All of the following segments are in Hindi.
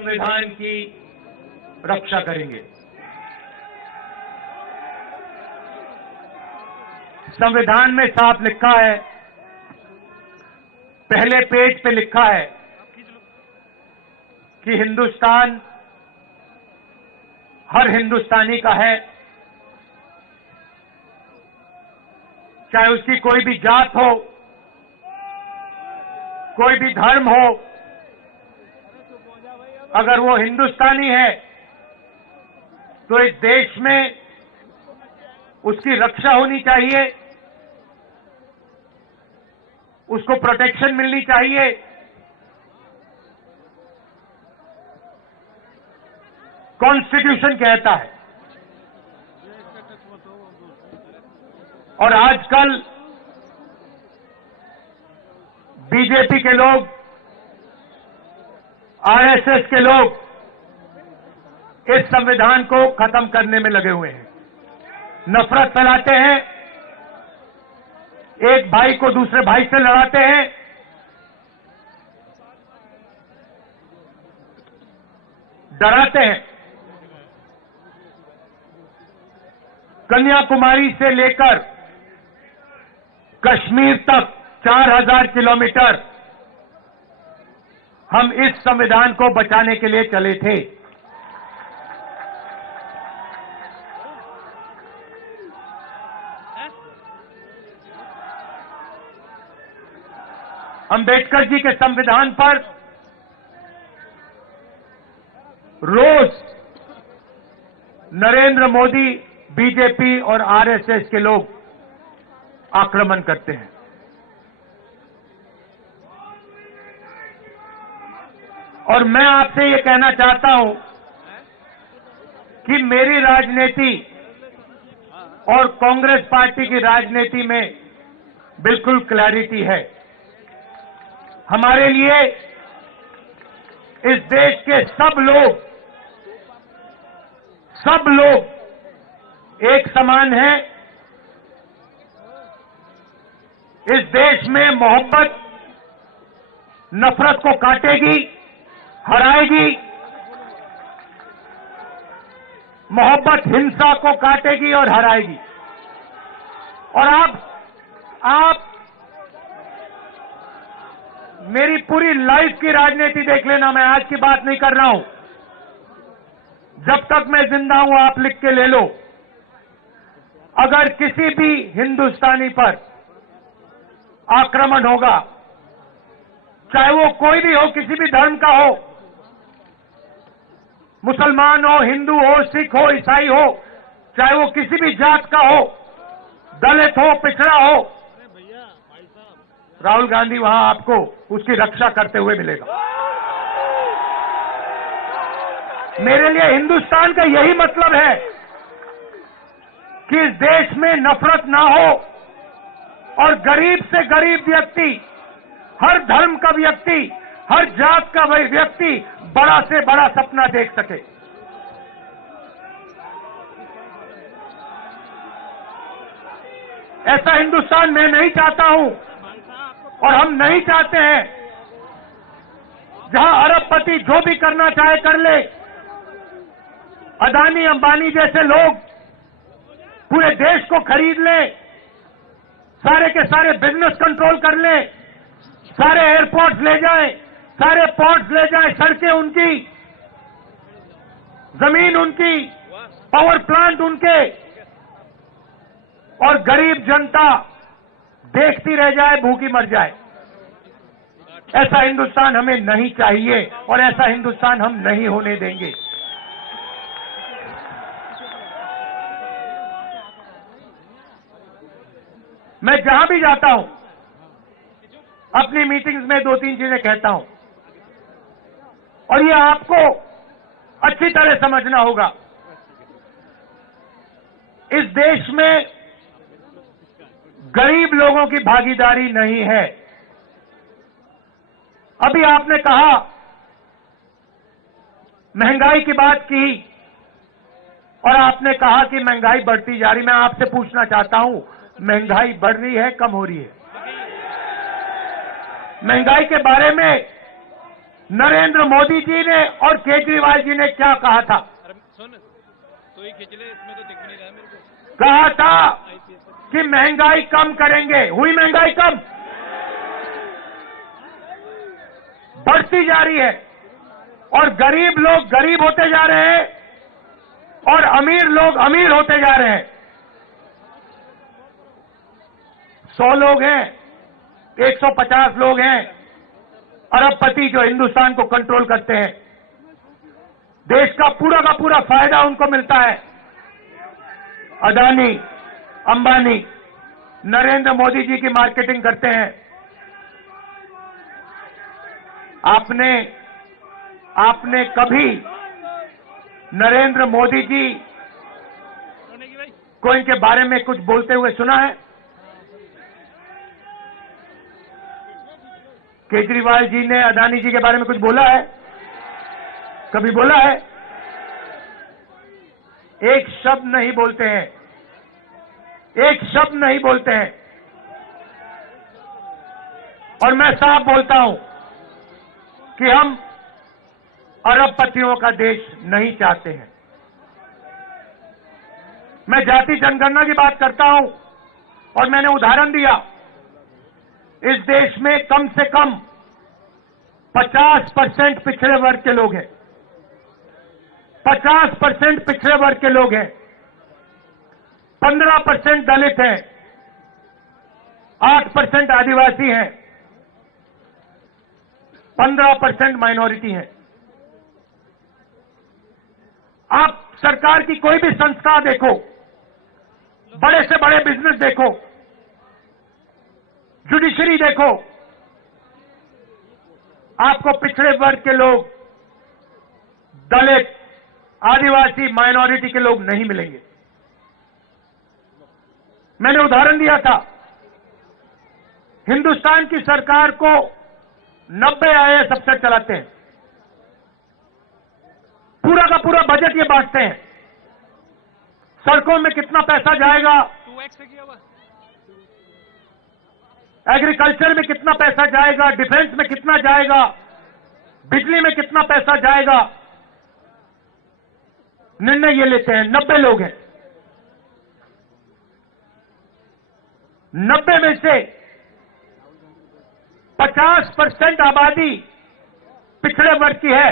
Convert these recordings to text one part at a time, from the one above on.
संविधान की रक्षा करेंगे। संविधान में साफ लिखा है, पहले पेज पे लिखा है कि हिंदुस्तान हर हिंदुस्तानी का है, चाहे उसकी कोई भी जात हो, कोई भी धर्म हो, अगर वो हिंदुस्तानी है तो इस देश में उसकी रक्षा होनी चाहिए, उसको प्रोटेक्शन मिलनी चाहिए। कॉन्स्टिट्यूशन कहता है। और आजकल बीजेपी के लोग, आरएसएस के लोग इस संविधान को खत्म करने में लगे हुए हैं, नफरत फैलाते हैं, एक भाई को दूसरे भाई से लड़ाते हैं, डराते हैं। कन्याकुमारी से लेकर कश्मीर तक 4000 किलोमीटर हम इस संविधान को बचाने के लिए चले थे। अंबेडकर जी के संविधान पर रोज नरेंद्र मोदी, बीजेपी और आरएसएस के लोग आक्रमण करते हैं। और मैं आपसे ये कहना चाहता हूं कि मेरी राजनीति और कांग्रेस पार्टी की राजनीति में बिल्कुल क्लैरिटी है। हमारे लिए इस देश के सब लोग एक समान हैं। इस देश में मोहब्बत नफरत को काटेगी, हराएगी। मोहब्बत हिंसा को काटेगी और हराएगी। और आप मेरी पूरी लाइफ की राजनीति देख लेना, मैं आज की बात नहीं कर रहा हूं। जब तक मैं जिंदा हूं, आप लिख के ले लो, अगर किसी भी हिंदुस्तानी पर आक्रमण होगा, चाहे वो कोई भी हो, किसी भी धर्म का हो, मुसलमान हो, हिंदू हो, सिख हो, ईसाई हो, चाहे वो किसी भी जात का हो, दलित हो, पिछड़ा हो, राहुल गांधी वहां आपको उसकी रक्षा करते हुए मिलेगा। मेरे लिए हिंदुस्तान का यही मतलब है कि इस देश में नफरत ना हो और गरीब से गरीब व्यक्ति, हर धर्म का व्यक्ति, हर जात का व्यक्ति बड़ा से बड़ा सपना देख सके। ऐसा हिंदुस्तान मैं नहीं चाहता हूं और हम नहीं चाहते हैं जहां अरबपति जो भी करना चाहे कर ले, अदानी अंबानी जैसे लोग पूरे देश को खरीद ले, सारे के सारे बिजनेस कंट्रोल कर ले, सारे एयरपोर्ट्स ले जाए, सारे पोर्ट्स ले जाए, सड़कें उनकी, जमीन उनकी, पावर प्लांट उनके, और गरीब जनता देखती रह जाए, भूखी मर जाए। ऐसा हिंदुस्तान हमें नहीं चाहिए और ऐसा हिंदुस्तान हम नहीं होने देंगे। मैं जहां भी जाता हूं, अपनी मीटिंग्स में 2-3 चीजें कहता हूं और ये आपको अच्छी तरह समझना होगा। इस देश में गरीब लोगों की भागीदारी नहीं है। अभी आपने कहा, महंगाई की बात की और आपने कहा कि महंगाई बढ़ती जा रही। मैं आपसे पूछना चाहता हूं, महंगाई बढ़ रही है, कम हो रही है? महंगाई के बारे में नरेंद्र मोदी जी ने और केजरीवाल जी ने क्या कहा था? सुन तो ही खिंच ले, इसमें तो दिख भी नहीं रहा है मेरे को। कहा था कि महंगाई कम करेंगे। हुई महंगाई कम? बढ़ती जा रही है और गरीब लोग गरीब होते जा रहे हैं और अमीर लोग अमीर होते जा रहे हैं। 100 लोग हैं, 150 लोग हैं अरबपति जो हिंदुस्तान को कंट्रोल करते हैं। देश का पूरा फायदा उनको मिलता है। अदानी, अंबानी नरेंद्र मोदी जी की मार्केटिंग करते हैं। आपने कभी नरेंद्र मोदी जी को इनके बारे में कुछ बोलते हुए सुना है? केजरीवाल जी ने अदानी जी के बारे में कुछ बोला है? कभी बोला है? एक शब्द नहीं बोलते हैं, एक शब्द नहीं बोलते हैं। और मैं साफ बोलता हूं कि हम अरबपतियों का देश नहीं चाहते हैं। मैं जाति जनगणना की बात करता हूं और मैंने उदाहरण दिया। इस देश में कम से कम 50% पिछड़े वर्ग के लोग हैं। 50% पिछड़े वर्ग के लोग हैं। 15% दलित हैं। 8% आदिवासी हैं। 15% माइनॉरिटी हैं। आप सरकार की कोई भी संस्था देखो, बड़े से बड़े बिजनेस देखो, जुडिशरी देखो, आपको पिछड़े वर्ग के लोग, दलित, आदिवासी, माइनॉरिटी के लोग नहीं मिलेंगे। मैंने उदाहरण दिया था, हिंदुस्तान की सरकार को 90 आईएएस अफसर चलाते हैं। पूरा का पूरा बजट ये बांटते हैं। सड़कों में कितना पैसा जाएगा, 2x से किया हुआ, एग्रीकल्चर में कितना पैसा जाएगा, डिफेंस में कितना जाएगा, बिजली में कितना पैसा जाएगा, निर्णय ये लेते हैं। 90 लोग हैं। 90 में से 50% आबादी पिछड़े वर्ग की है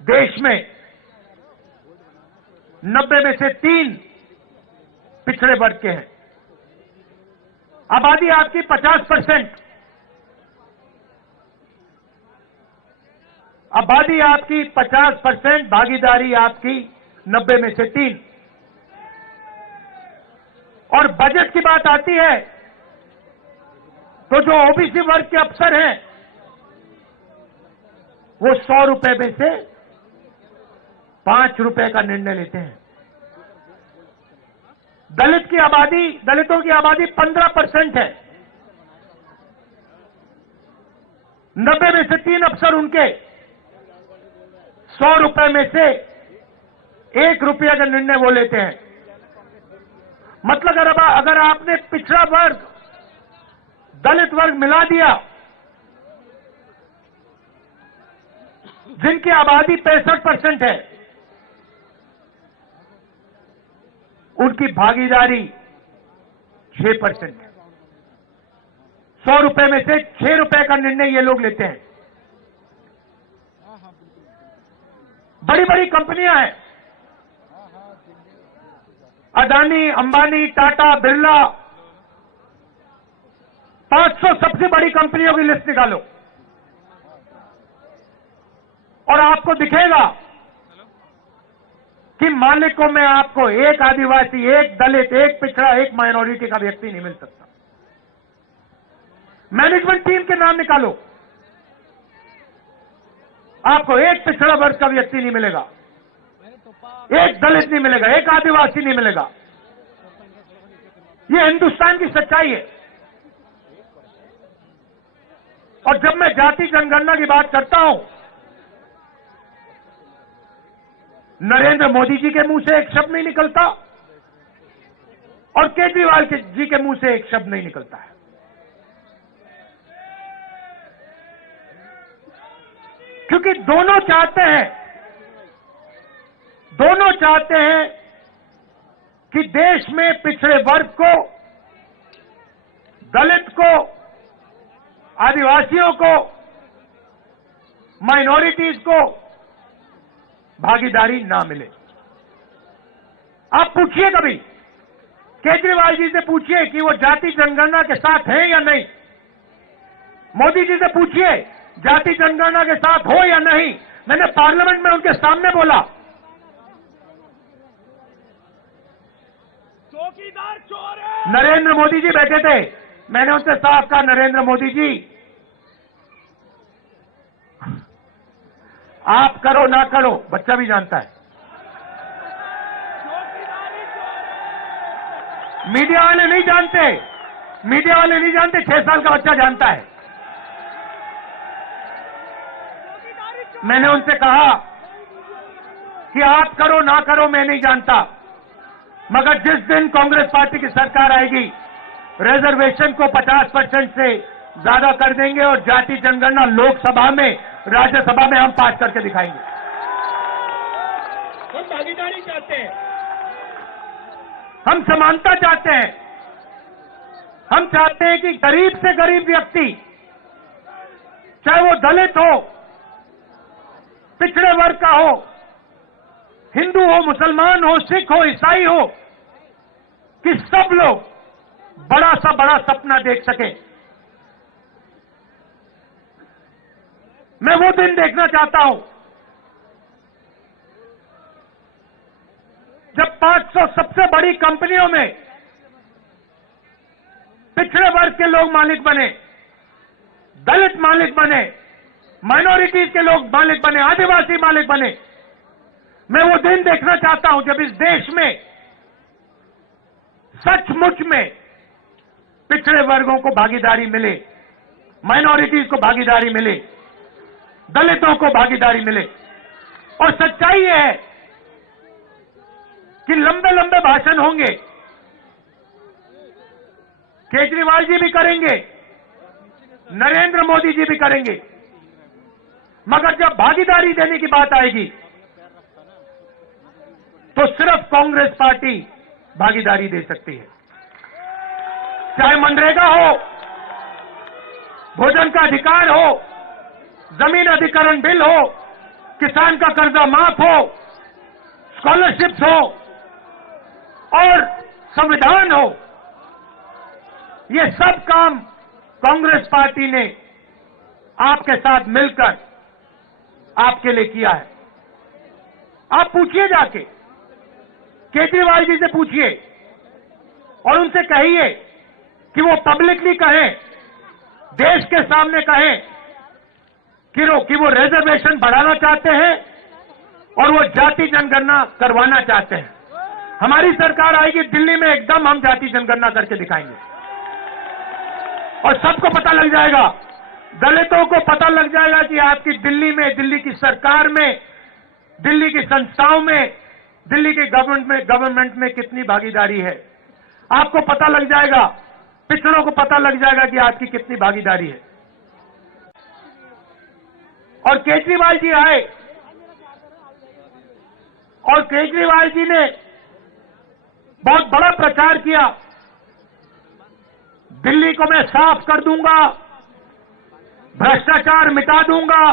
देश में। 90 में से 3 पिछड़े वर्ग के हैं। आबादी आपकी 50%, आबादी आपकी 50%, भागीदारी आपकी 90 में से 3। और बजट की बात आती है तो जो ओबीसी वर्ग के अफसर हैं वो 100 रुपए में से 5 रुपए का निर्णय लेते हैं। दलितों की आबादी 15% है। 90 में से 3 अफसर उनके 100 रुपए में से 1 रुपया का निर्णय वो लेते हैं। मतलब अगर आपने पिछड़ा वर्ग, दलित वर्ग मिला दिया, जिनकी आबादी 65% है, उनकी भागीदारी 6% है। 100 रुपए में से 6 रुपए का निर्णय ये लोग लेते हैं। बड़ी बड़ी कंपनियां हैं, अदानी, अंबानी, टाटा, बिरला, 500 सबसे बड़ी कंपनियों की लिस्ट निकालो और आपको दिखेगा कि मालिकों में आपको एक आदिवासी, एक दलित, एक पिछड़ा, एक माइनॉरिटी का व्यक्ति नहीं मिल सकता। मैनेजमेंट टीम के नाम निकालो, आपको एक पिछड़ा वर्ग का व्यक्ति नहीं मिलेगा, एक दलित नहीं मिलेगा, एक आदिवासी नहीं मिलेगा। ये हिंदुस्तान की सच्चाई है। और जब मैं जाति जनगणना की बात करता हूं, नरेंद्र मोदी जी के मुंह से एक शब्द नहीं निकलता और केजरीवाल जी के मुंह से एक शब्द नहीं निकलता है। क्योंकि दोनों चाहते हैं कि देश में पिछड़े वर्ग को, दलित को, आदिवासियों को, माइनॉरिटीज को भागीदारी ना मिले। आप पूछिए कभी केजरीवाल जी से पूछिए कि वो जाति जनगणना के साथ हैं या नहीं। मोदी जी से पूछिए जाति जनगणना के साथ हो या नहीं। मैंने पार्लियामेंट में उनके सामने बोला, चौकीदार चोर है। नरेंद्र मोदी जी बैठे थे, मैंने उनसे साफ कहा, नरेंद्र मोदी जी आप करो ना करो, बच्चा भी जानता है। मीडिया वाले नहीं जानते, 6 साल का बच्चा जानता है। मैंने उनसे कहा कि आप करो ना करो मैं नहीं जानता, मगर जिस दिन कांग्रेस पार्टी की सरकार आएगी रिजर्वेशन को 50% से ज्यादा कर देंगे और जाति जनगणना लोकसभा में, राज्यसभा में हम पास करके दिखाएंगे। हम भागीदारी चाहते हैं, हम समानता चाहते हैं। हम चाहते हैं कि गरीब से गरीब व्यक्ति, चाहे वो दलित हो, पिछड़े वर्ग का हो, हिंदू हो, मुसलमान हो, सिख हो, ईसाई हो, कि सब लोग बड़ा सा बड़ा सपना देख सके। मैं वो दिन देखना चाहता हूं जब 500 सबसे बड़ी कंपनियों में पिछड़े वर्ग के लोग मालिक बने, दलित मालिक बने, माइनॉरिटीज के लोग मालिक बने, आदिवासी मालिक बने। मैं वो दिन देखना चाहता हूं जब इस देश में सचमुच में पिछड़े वर्गों को भागीदारी मिले, माइनॉरिटीज को भागीदारी मिले, दलितों को भागीदारी मिले। और सच्चाई यह है कि लंबे लंबे भाषण होंगे, केजरीवाल जी भी करेंगे, नरेंद्र मोदी जी भी करेंगे, मगर जब भागीदारी देने की बात आएगी तो सिर्फ कांग्रेस पार्टी भागीदारी दे सकती है। चाहे मनरेगा हो, भोजन का अधिकार हो, जमीन अधिग्रहण बिल हो, किसान का कर्जा माफ हो, स्कॉलरशिप्स हो और संविधान हो, ये सब काम कांग्रेस पार्टी ने आपके साथ मिलकर आपके लिए किया है। आप पूछिए जाके, केजरीवाल जी से पूछिए और उनसे कहिए कि वो पब्लिकली कहें, देश के सामने कहें कि वो रिजर्वेशन बढ़ाना चाहते हैं और वो जाति जनगणना करवाना चाहते हैं। हमारी सरकार आएगी दिल्ली में, एकदम हम जाति जनगणना करके दिखाएंगे और सबको पता लग जाएगा, दलितों को पता लग जाएगा कि आपकी दिल्ली में, दिल्ली की सरकार में, दिल्ली की संस्थाओं में, दिल्ली के गवर्नमेंट में कितनी भागीदारी है। आपको पता लग जाएगा, पिछड़ों को पता लग जाएगा कि आपकी कितनी भागीदारी है। और केजरीवाल जी आए और केजरीवाल जी ने बहुत बड़ा प्रचार किया, दिल्ली को मैं साफ कर दूंगा, भ्रष्टाचार मिटा दूंगा,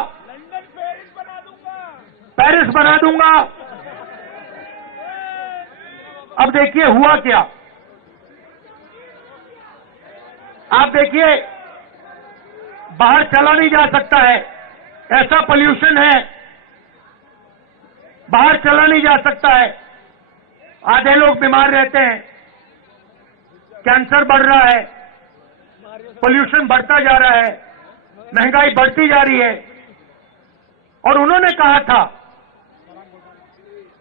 पेरिस बना दूंगा। अब देखिए हुआ क्या। आप देखिए, बाहर चला नहीं जा सकता है, ऐसा पोल्यूशन है, बाहर चला नहीं जा सकता है, आधे लोग बीमार रहते हैं, कैंसर बढ़ रहा है, पोल्यूशन बढ़ता जा रहा है, महंगाई बढ़ती जा रही है। और उन्होंने कहा था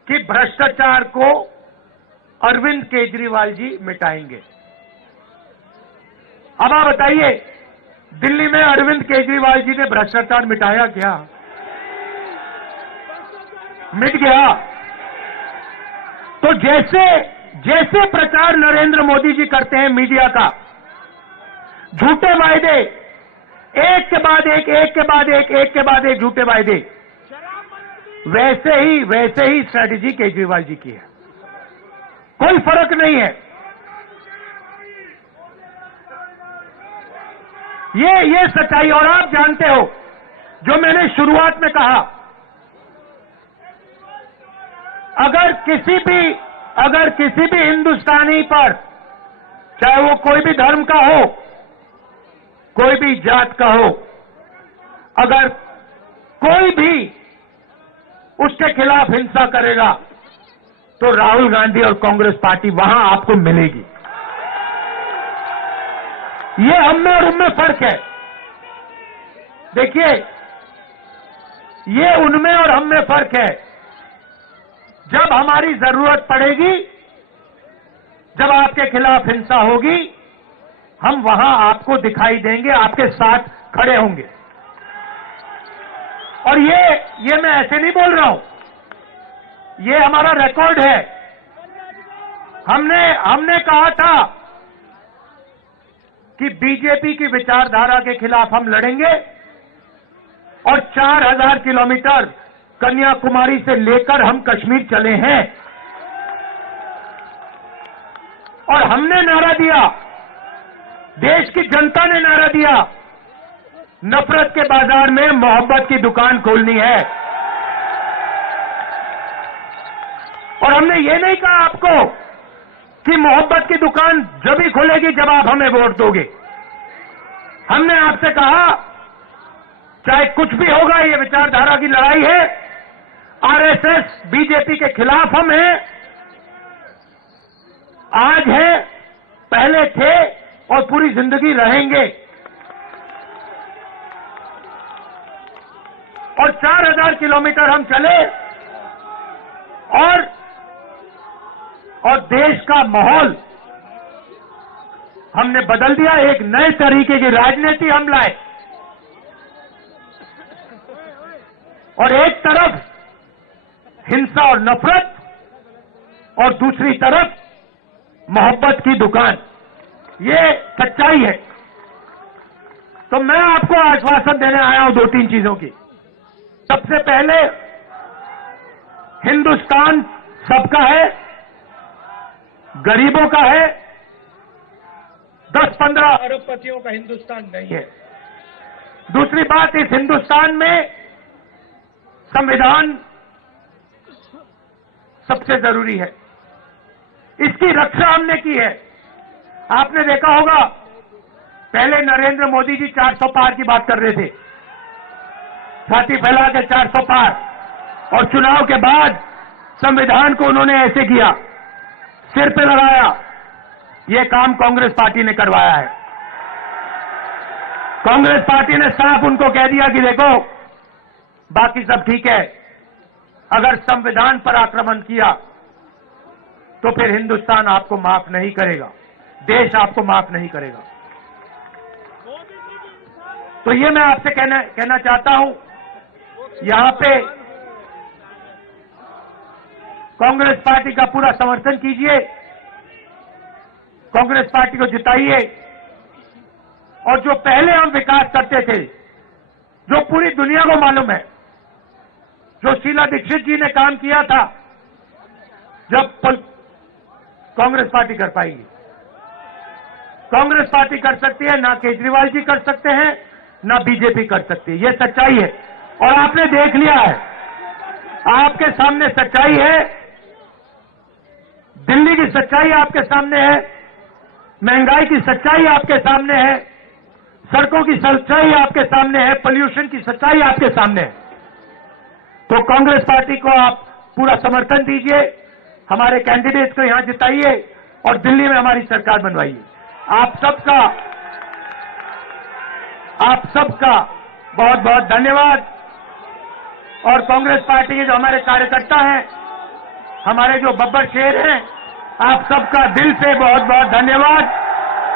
कि भ्रष्टाचार को अरविंद केजरीवाल जी मिटाएंगे। अब आप बताइए, दिल्ली में अरविंद केजरीवाल जी ने भ्रष्टाचार मिटाया क्या? मिट गया। तो जैसे प्रचार नरेंद्र मोदी जी करते हैं मीडिया का, झूठे वायदे, एक के बाद एक, एक के बाद एक, एक के बाद एक झूठे वायदे, वैसे ही स्ट्रैटेजी केजरीवाल जी की है, कोई फर्क नहीं है। ये सच्चाई। और आप जानते हो, जो मैंने शुरुआत में कहा, अगर किसी भी हिंदुस्तानी पर, चाहे वो कोई भी धर्म का हो, कोई भी जात का हो, अगर कोई भी उसके खिलाफ हिंसा करेगा तो राहुल गांधी और कांग्रेस पार्टी वहां आपको मिलेगी। ये हम में और उनमें फर्क है। देखिए, ये उनमें और हम में फर्क है। जब हमारी जरूरत पड़ेगी, जब आपके खिलाफ हिंसा होगी, हम वहां आपको दिखाई देंगे, आपके साथ खड़े होंगे। और ये मैं ऐसे नहीं बोल रहा हूं, ये हमारा रिकॉर्ड है। हमने कहा था कि बीजेपी की विचारधारा के खिलाफ हम लड़ेंगे और 4000 किलोमीटर कन्याकुमारी से लेकर हम कश्मीर चले हैं। और हमने नारा दिया, देश की जनता ने नारा दिया, नफरत के बाजार में मोहब्बत की दुकान खोलनी है। और हमने ये नहीं कहा आपको कि मोहब्बत की दुकान जब ही खुलेगी जब आप हमें वोट दोगे। हमने आपसे कहा, चाहे कुछ भी होगा, ये विचारधारा की लड़ाई है, आरएसएस बीजेपी के खिलाफ हम हैं, आज हैं, पहले थे और पूरी जिंदगी रहेंगे। और 4000 किलोमीटर हम चले और देश का माहौल हमने बदल दिया। एक नए तरीके की राजनीति हम लाए। और एक तरफ हिंसा और नफरत और दूसरी तरफ मोहब्बत की दुकान, ये सच्चाई है। तो मैं आपको आश्वासन देने आया हूं 2-3 चीजों की। सबसे पहले, हिंदुस्तान सबका है, गरीबों का है, 10-15 अरबपतियों का हिंदुस्तान नहीं है। दूसरी बात, इस हिंदुस्तान में संविधान सबसे जरूरी है, इसकी रक्षा हमने की है। आपने देखा होगा, पहले नरेंद्र मोदी जी 400 पार की बात कर रहे थे, छाती फैला के 400 पार, और चुनाव के बाद संविधान को उन्होंने ऐसे किया, सिर पे लगाया। ये काम कांग्रेस पार्टी ने करवाया है। कांग्रेस पार्टी ने साफ उनको कह दिया कि देखो, बाकी सब ठीक है, अगर संविधान पर आक्रमण किया तो फिर हिंदुस्तान आपको माफ नहीं करेगा, देश आपको माफ नहीं करेगा। तो ये मैं आपसे कहना चाहता हूं, यहां पे कांग्रेस पार्टी का पूरा समर्थन कीजिए, कांग्रेस पार्टी को जिताइए। और जो पहले हम विकास करते थे, जो पूरी दुनिया को मालूम है, जो शीला दीक्षित जी ने काम किया था, जब कांग्रेस पार्टी कर पाएगी। कांग्रेस पार्टी कर सकती है, ना केजरीवाल जी कर सकते हैं, ना बीजेपी कर सकती है। ये सच्चाई है और आपने देख लिया है, आपके सामने सच्चाई है। दिल्ली की सच्चाई आपके सामने है, महंगाई की सच्चाई आपके सामने है, सड़कों की सच्चाई आपके सामने है, पोल्यूशन की सच्चाई आपके सामने है। तो कांग्रेस पार्टी को आप पूरा समर्थन दीजिए, हमारे कैंडिडेट को यहां जिताइए और दिल्ली में हमारी सरकार बनवाइए। आप सबका बहुत बहुत धन्यवाद। और कांग्रेस पार्टी के जो हमारे कार्यकर्ता हैं, हमारे जो बब्बर शेर हैं, आप सबका दिल से बहुत बहुत धन्यवाद।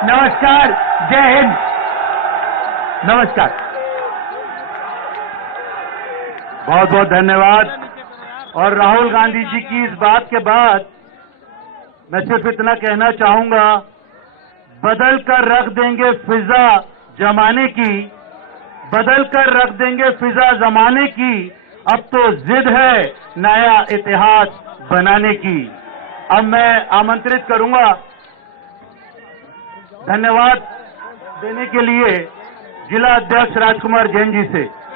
नमस्कार, जय हिंद, नमस्कार। बहुत बहुत धन्यवाद। और राहुल गांधी जी की इस बात के बाद मैं सिर्फ इतना कहना चाहूंगा, बदल कर रख देंगे फिजा जमाने की, बदल कर रख देंगे फिजा जमाने की, अब तो जिद है नया इतिहास बनाने की। अब मैं आमंत्रित करूंगा धन्यवाद देने के लिए जिला अध्यक्ष राजकुमार जैन जी से।